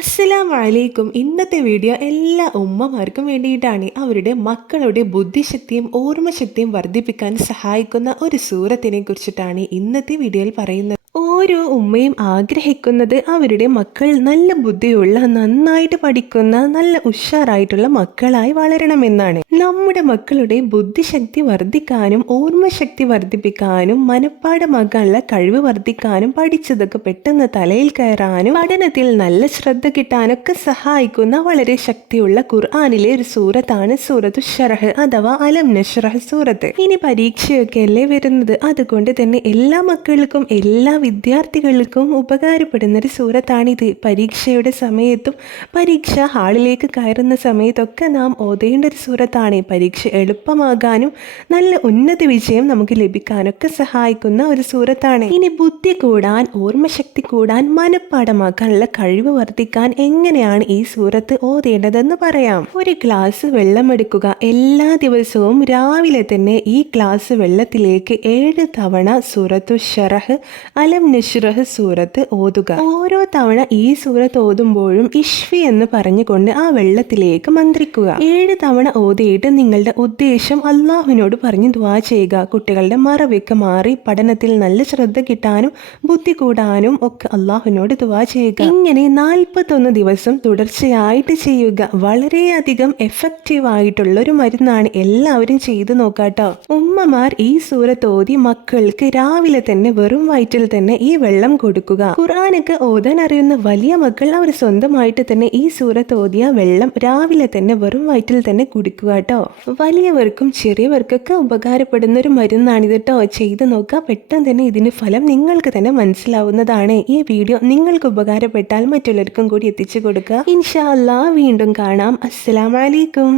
അസ്സലാമലൈക്കും. ഇന്നത്തെ വീഡിയോ എല്ലാ ഉമ്മമാർക്കും വേണ്ടിയിട്ടാണ്. അവരുടെ മക്കളുടെ ബുദ്ധിശക്തിയും ഓർമ്മശക്തിയും വർദ്ധിപ്പിക്കാൻ സഹായിക്കുന്ന ഒരു സൂറത്തിനെ കുറിച്ചിട്ടാണ് ഇന്നത്തെ വീഡിയോയിൽ പറയുന്നത്. ഓരോ ഉമ്മയും ആഗ്രഹിക്കുന്നത് അവരുടെ മക്കൾ നല്ല ബുദ്ധിയുള്ള നന്നായിട്ട് പഠിക്കുന്ന നല്ല ഉഷാറായിട്ടുള്ള മക്കളായി വളരണമെന്നാണ്. നമ്മുടെ മക്കളുടെ ബുദ്ധിശക്തി വർദ്ധിക്കാനും ഓർമ്മശക്തി വർദ്ധിപ്പിക്കാനും മനപ്പാടമാക്കാനുള്ള കഴിവ് വർദ്ധിക്കാനും പഠിച്ചതൊക്കെ പെട്ടെന്ന് തലയിൽ കയറാനും പഠനത്തിൽ നല്ല ശ്രദ്ധ കിട്ടാനൊക്കെ സഹായിക്കുന്ന വളരെ ശക്തിയുള്ള ഖുർആാനിലെ ഒരു സൂറത്താണ് സൂറത്തു ഷറഹ് അഥവാ അലം നഷറഹ് സൂറത്ത്. ഇനി പരീക്ഷയൊക്കെ അല്ലേ വരുന്നത്? അതുകൊണ്ട് തന്നെ എല്ലാ മക്കൾക്കും എല്ലാ വിദ്യാർത്ഥികൾക്കും ഉപകാരപ്പെടുന്ന ഒരു സൂറത്താണിത്. പരീക്ഷയുടെ സമയത്തും പരീക്ഷ ഹാളിലേക്ക് കയറുന്ന സമയത്തൊക്കെ നാം ഓതേണ്ട ഒരു സൂറത്താണ്. പരീക്ഷ എളുപ്പമാകാനും നല്ല ഉന്നത വിജയം നമുക്ക് ലഭിക്കാനൊക്കെ സഹായിക്കുന്ന ഒരു സൂറത്താണ്. ഇനി ബുദ്ധി കൂടാൻ ഓർമ്മശക്തി കൂടാൻ മനഃപ്പാടമാക്കാനുള്ള കഴിവ് വർദ്ധിക്കാൻ എങ്ങനെയാണ് ഈ സൂറത്ത് ഓതേണ്ടതെന്ന് പറയാം. ഒരു ഗ്ലാസ് വെള്ളമെടുക്കുക. എല്ലാ ദിവസവും രാവിലെ തന്നെ ഈ ഗ്ലാസ് വെള്ളത്തിലേക്ക് ഏഴ് തവണ സൂറത്തു ഷറഹ് അലം നഷ്റഹ് സൂറത്ത് ഓതുക. ഓരോ തവണ ഈ സൂറത്ത് ഓതുമ്പോഴും ഇഷ്വി എന്ന് പറഞ്ഞുകൊണ്ട് ആ വെള്ളത്തിലേക്ക് മന്ത്രിക്കുക. ഏഴ് തവണ ഓതിയിട്ട് നിങ്ങളുടെ ഉദ്ദേശം അള്ളാഹുവിനോട് പറഞ്ഞ് ദ്വാ ചെയ്യുക. കുട്ടികളുടെ മറവിക്ക് മാറി പഠനത്തിൽ നല്ല ശ്രദ്ധ കിട്ടാനും ബുദ്ധി കൂടാനും ഒക്കെ അള്ളാഹുവിനോട് ദ്വാ ചെയ്യുക. ഇങ്ങനെ നാൽപ്പത്തൊന്ന് ദിവസം തുടർച്ചയായിട്ട് ചെയ്യുക. വളരെയധികം എഫക്റ്റീവ് ആയിട്ടുള്ള ഒരു മരുന്നാണ് എല്ലാവരും ചെയ്തു നോക്കാട്ടോ. ഉമ്മമാർ ഈ സൂറത്ത് ഓതി മക്കൾക്ക് രാവിലെ തന്നെ വെറും വയറ്റിൽ തന്നെ ഈ വെള്ളം കൊടുക്കുക. ഖുർആാനൊക്കെ ഓതാൻ അറിയുന്ന വലിയ മക്കൾ അവർ സ്വന്തമായിട്ട് തന്നെ ഈ സൂറത്ത് ഓതിയ വെള്ളം രാവിലെ തന്നെ വെറും വയറ്റിൽ തന്നെ കുടിക്കുക കേട്ടോ വലിയവർക്കും ചെറിയവർക്കൊക്കെ ഉപകാരപ്പെടുന്ന ഒരു മരുന്നാണിത് കേട്ടോ ചെയ്തു നോക്കുക. പെട്ടെന്ന് തന്നെ ഇതിന് ഫലം നിങ്ങൾക്ക് തന്നെ മനസ്സിലാവുന്നതാണ്. ഈ വീഡിയോ നിങ്ങൾക്ക് ഉപകാരപ്പെട്ടാൽ മറ്റുള്ളവർക്കും കൂടി എത്തിച്ചു കൊടുക്കുക. ഇൻഷാല്ലാ വീണ്ടും കാണാം. അസ്സലാമലൈക്കും